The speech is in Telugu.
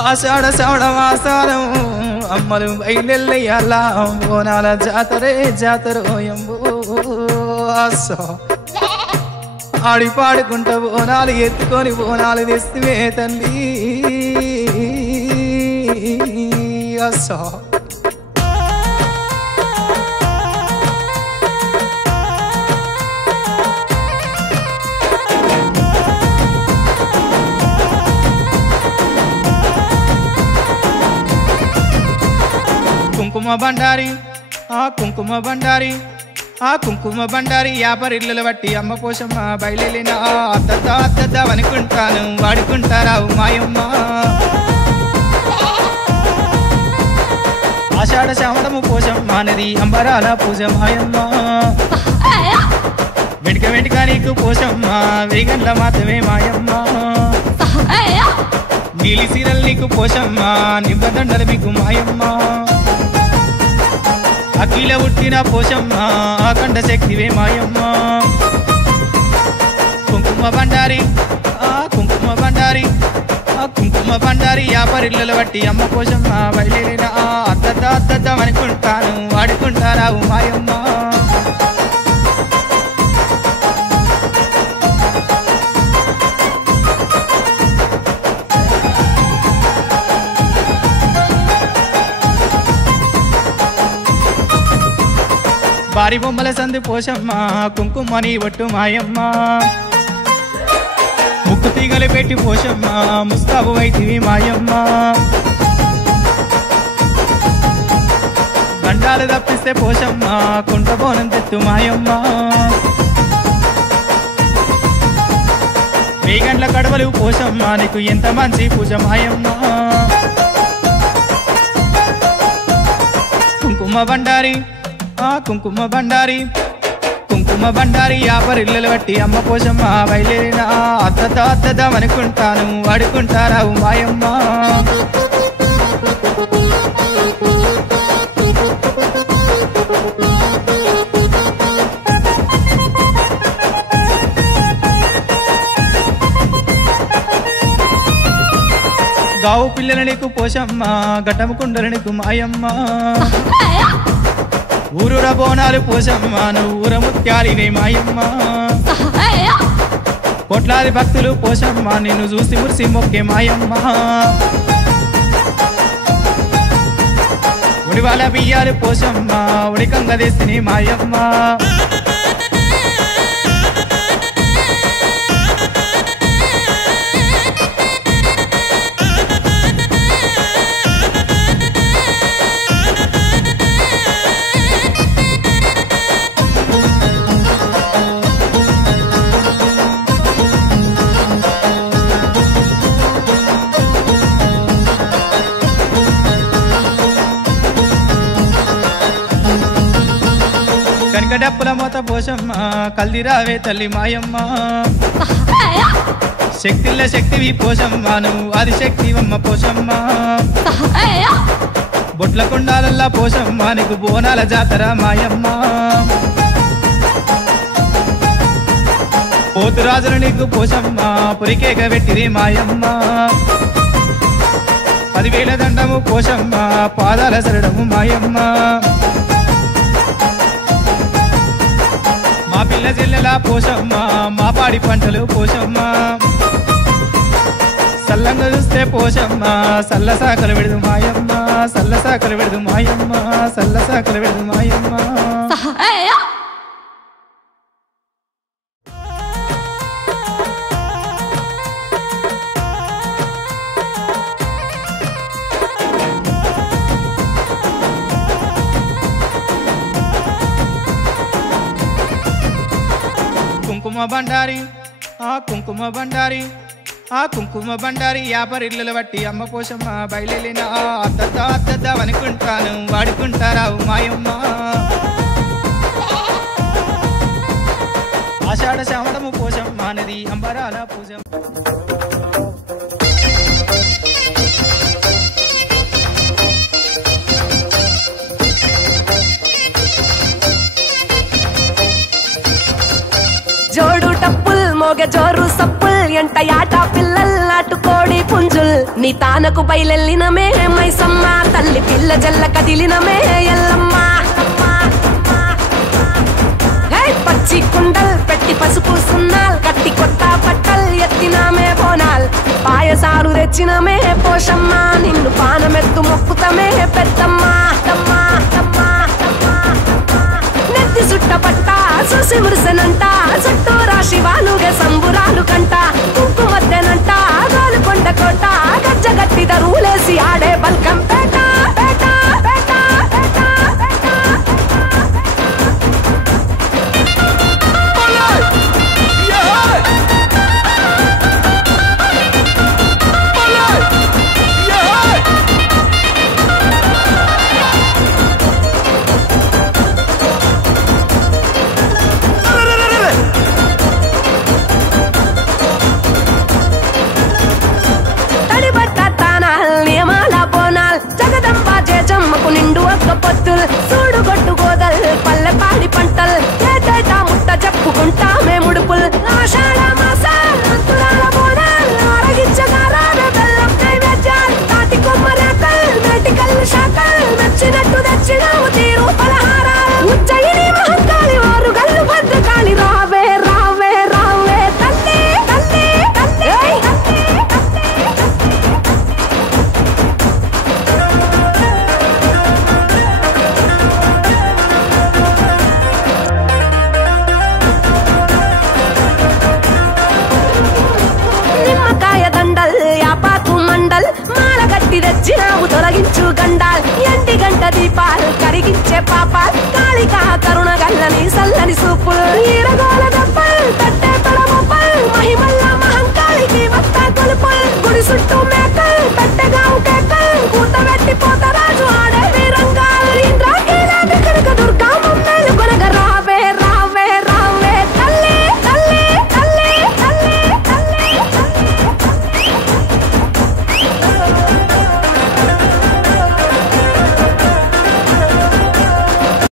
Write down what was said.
ఆషాఢ శ్రావణ మాసాలం అమ్మలు బయలెల్లయ్యాల బోనాల జాతరే జాతరోయంబు ఆడి పాడుకుంట బోనాలు ఎత్తుకొని బోనాలు తెస్తువే తల్లి అస్సా కుంకుమ బండారి కుంకుమ బండారి కుంకుమ బండారి యాపరిల్లు బట్టి అమ్మ పోషమ్మ బయలున అద్దద్ద అనుకుంటాను వాడుకుంటారావు మాయమ్మ ఆషాఢ శ్రావణము పోషమ్మ నది అంబరాల పూజ మాయమ్మ వెంటిక వెంటిక నీకు పోషమ్మ వేగండ్ల మాత్రమే మాయమ్మ నీలి సీరల్ నీకు పోషమ్మ నిబ్బదండలు మీకు మాయమ్మ అఖిల ఉట్టిన పోషమ్మ అఖండ శక్తివే మాయమ్మ కుంకుమ బండారి కుంకుమ బండారి కుంకుమ బండారి యాపరిల్లు బట్టి అమ్మ పోషమ్మ బయలున అద్దద్ద అనుకుంటాను వాడుకుంటారావు మాయమ్మ బారి బొమ్మల సందు పోషమ్మ కుంకుమని ఒట్టు మాయమ్మ ముక్కు తీగలు పెట్టి పోషమ్మ ముస్తాబు వైతివి మాయమ్మ గండాలు తప్పిస్తే పోషమ్మ కుంట బోనం తెత్తు మాయమ్మ వేగండ్ల కడవలు పోషమ్మ నీకు ఎంత మంచి పూజ మాయమ్మ కుంకుమ బండారి కుంకుమ బండారి కుంకుమ బండారి యాపరిల్లు బట్టి అమ్మ పోషమ్మ బయలున అద్దద్ద అనుకుంటాను వాడుకుంటారావు మాయమ్మ గావు పిల్లల నీకు పోషమ్మ ఘటము కుండల నీకు మాయమ్మ ఊరుర బోనాలు పోషమ్మ నువ్వు ఊర ముత్యాలివే మాయమ్మ కోట్లాది భక్తులు పోషమ్మ నిన్ను చూసి మురిసి మొక్కే మాయమ్మ ఉడివాల బియ్యాలు పోషమ్మ ఉడికంగా తెస్తిని మాయమ్మ డప్పుల మోత పోషమ్మ కల్దిరావే తల్లి మాయమ్మ శక్తిల్ల శక్తివి పోషమ్మ నువ్వు ఆది శక్తివమ్మ పోషమ్మ బొట్ల కొండాలల్లా పోషమ్మ నీకు బోనాల జాతర మాయమ్మ పోతురాజులు నీకు పోషమ్మ పురికేక పెట్టిరి మాయమ్మ 10,000 దండము పోషమ్మ పాదాల సరడము మాయమ్మ మా పిల్ల చెల్లెల పోషమ్మ మా పాడి పంటలు పోషమ్మ సల్లంగా చూస్తే పోషమ్మ సల్ల సాకలు పెడదు మాయమ్మ సల్ల సాకలు పెడదు మాయమ్మ సల్ల సాకలు పెడదు మాయమ్మ కుంకుమ బండారి కుంకుమ బండారి కుంకుమ బండారి యాపరిల్లు బట్టి అమ్మ పోషమ్మ బయలున అద్దద్ద అనుకుంటాను వాడుకుంటారావు మాయమ్మ ఆషాఢ శ్రావణము పోషమ్మ నది అంబరాల పూజ జోడు టప్పుల్ మోగే జోరు సప్పుల్ ఎంట యాట పిల్లల్ నాటుకోడి పుంజుల్ నీ తానకు బయలెల్లినమే మైసమ్మ తల్లి పిల్ల జల్ల కదిలినమే ఎల్లమ్మ పచ్చి కుండల్ పెట్టి పసుపు సున్నాల్ కట్టి కొత్త బట్టల్ ఎత్తినామే బోనాల్ పాయసాలు తెచ్చినమే పోషమ్మ నిన్ను పానమెత్తు మొక్కుతమే పెద్దమ్మ నెత్తి సుట్ట పట్ట చూసి మురిసెనంట చుట్టూ రాశి వాలుగే సంబురాలు కంట కుంకుమద్దెనంట గాలుకొండ కోట గజ్జగట్టి దరువులేసి ఆడే బల్కం పేట పేట పేట నిండు ఒక్క పొత్తులు చూడు గొట్టు గోదల్ పల్లె పాడి పంటల్ ఏటేటా ముట్ట చెప్పుకుంటామే ముడుపుల్ ఆషాఢ మాసాల బోనాల్ ఆరగించగారాన బెల్లం నైవేద్యాల్ తాటి కొమ్మరేకల్ మేటికల్లు శాఖల్ నచ్చినట్టు తెచ్చినాము తీరు పలహారాలు ఉజ్జయిని మహంకాళి వారు గల్లు భద్రకాళి రావే రావే రావే తల్లి తల్లి తల్లి తెచ్చినావు తొలగించు గండాల్ ఎంటి గంట దీపాలు కరిగించే పాపాల్ కాళికా కరుణ గల్లని సల్లని సూపులు ఈరగోల దప్పల్ తట్టే తొడముప్పల్ మహిమల్